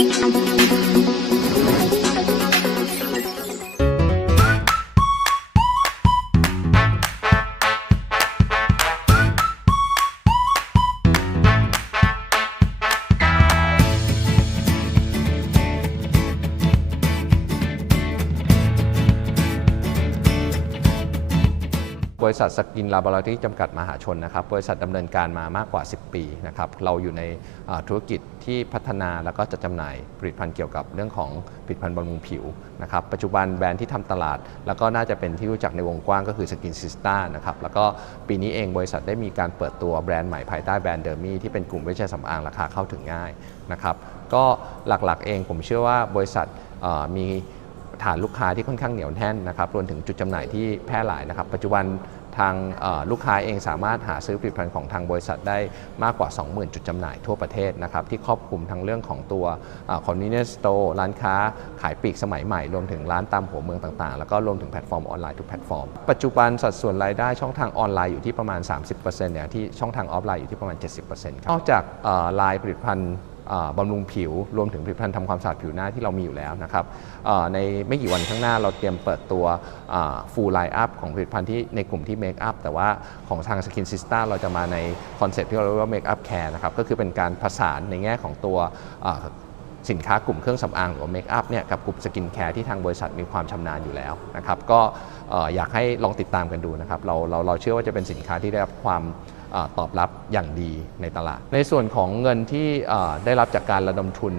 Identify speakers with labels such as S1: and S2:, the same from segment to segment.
S1: Thank you. บริษัทสกินลาบอรารีจำกัดมหาชนนะครับ บริษัทดำเนินการมามากกว่า 10 ปีนะครับ เราอยู่ในธุรกิจที่พัฒนาแล้วก็จัดจำหน่ายผลิตภัณฑ์เกี่ยวกับเรื่องของผลิตภัณฑ์บำรุงผิวนะครับ ปัจจุบันแบรนด์ที่ทำตลาด แล้วก็น่าจะเป็นที่รู้จักในวงกว้างก็คือสกินซิสต้านะครับ แล้วก็ปีนี้เองบริษัทได้มีการเปิดตัวแบรนด์ใหม่ภายใต้แบรนด์เดอร์มี่ที่เป็นกลุ่มเวชสำอางราคาเข้าถึงง่ายนะครับ ก็หลักๆเองผมเชื่อว่าบริษัทมี ฐานลูกค้าที่ค่อนข้างเหนียวแน่นนะครับรวมถึงจุดจำหน่ายที่แพร่หลายนะครับ ปัจจุบันทางลูกค้าเองสามารถหาซื้อผลิตภัณฑ์ของทางบริษัทได้มากกว่า 20,000 จุดจำหน่ายทั่วประเทศนะครับที่ครอบคลุมทั้งเรื่องของตัวเอ่อ convenience store ร้านค้าขายปลีกสมัยใหม่ รวมถึงร้านตามหัวเมืองต่างๆ แล้วก็รวมถึงแพลตฟอร์มออนไลน์ทุกแพลตฟอร์ม ปัจจุบันสัดส่วนรายได้ช่องทางออนไลน์อยู่ที่ประมาณ 30%เนี่ยที่ช่องทางออฟไลน์อยู่ที่ประมาณ 70%ครับนอกจากเอ่อลายผลิตภัณฑ์ บำรุงผิวรวมถึงผลิตภัณฑ์ทำความสะอาดผิวหน้าที่เรามีอยู่แล้วนะครับในไม่กี่วันข้างหน้าเราเตรียมเปิดตัวฟูลไลน์อัพของผลิตภัณฑ์ที่ในกลุ่มที่เมคอัพแต่ว่าของทางสกินซิสตาเราจะมาในคอนเซ็ปต์ที่เราเรียกว่าเมคอัพแคร์นะครับก็คือเป็นการผสานในแง่ของตัวสินค้ากลุ่มเครื่องสำอางหรือเมคอัพเนี่ยกับกลุ่มสกินแคร์ที่ทางบริษัทมีความชำนาญอยู่แล้วนะครับก็เอ่อยากให้ลองติดตามกันดูนะครับเราเราเราเชื่อว่าจะเป็นสินค้าที่ได้รับความ ตอบรับอย่างดีในตลาด ในส่วนของเงินที่ได้รับจากการระดมทุน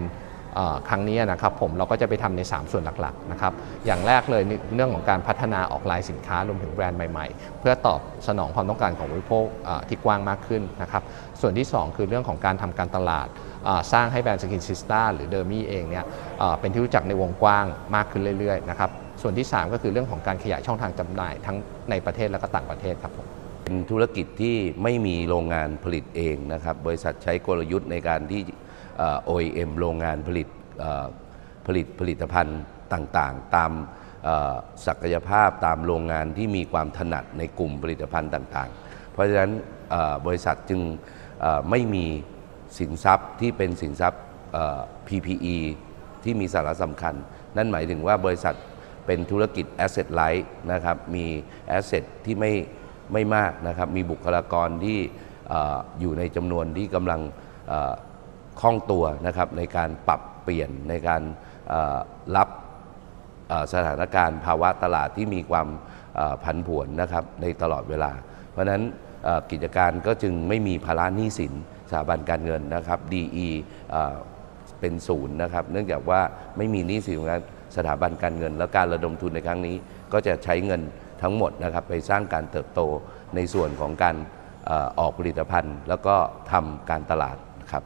S1: ครั้งนี้นะครับผมเราก็จะไปทำใน 3 ส่วนหลักๆนะครับอย่างแรกเลยเรื่องของการพัฒนาออกลายสินค้ารวมถึงแบรนด์ใหม่ๆ เพื่อตอบสนองความต้องการของผู้บริโภคที่กว้างมากขึ้นนะครับส่วนที่ 2 คือเรื่องของการทำการตลาดสร้างให้แบรนด์สกินซิสตาหรือเดอร์มี่เองเนี่ยเป็นที่รู้จักในวงกว้างมากขึ้นเรื่อยๆนะครับส่วนที่ 3 ก็คือเรื่องของการขยายช่องทางจำหน่ายทั้งในประเทศและก็ต่างประเทศครับผม
S2: เป็นธุรกิจที่ไม่มีโรงงานผลิตเองนะครับ บริษัทใช้กลยุทธ์ในการที่ OEM โรงงานผลิตผลิตผลิตภัณฑ์ต่างๆ ตามศักยภาพตามโรงงานที่มีความถนัดในกลุ่มผลิตภัณฑ์ต่างๆ เพราะฉะนั้นบริษัทจึงไม่มีสินทรัพย์ที่เป็นสินทรัพย์ PPE ที่มีสาระสำคัญ นั่นหมายถึงว่าบริษัทเป็นธุรกิจ Asset Light นะครับ มี Asset ที่ไม่ ไม่มากนะครับ มีบุคลากรที่ออยู่ในจำนวนที่กำลังคล่องตัวนะครับในการปรับเปลี่ยนในการรับสถานการณ์ภาวะตลาดที่มีความผันผวนนะครับในตลอดเวลา เพราะนั้นกิจการก็จึงไม่มีภาระหนี้สินสถาบันการเงินนะครับ DE เอ่อเป็นศูนย์นะครับ เนื่องจากว่าไม่มีหนี้สินของสถาบันการเงิน แล้วการระดมทุนในครั้งนี้ ก็จะใช้เงิน ทั้งหมดนะครับไปสร้างการเติบโตในส่วนของการออกผลิตภัณฑ์ แล้วก็ทำการตลาดครับ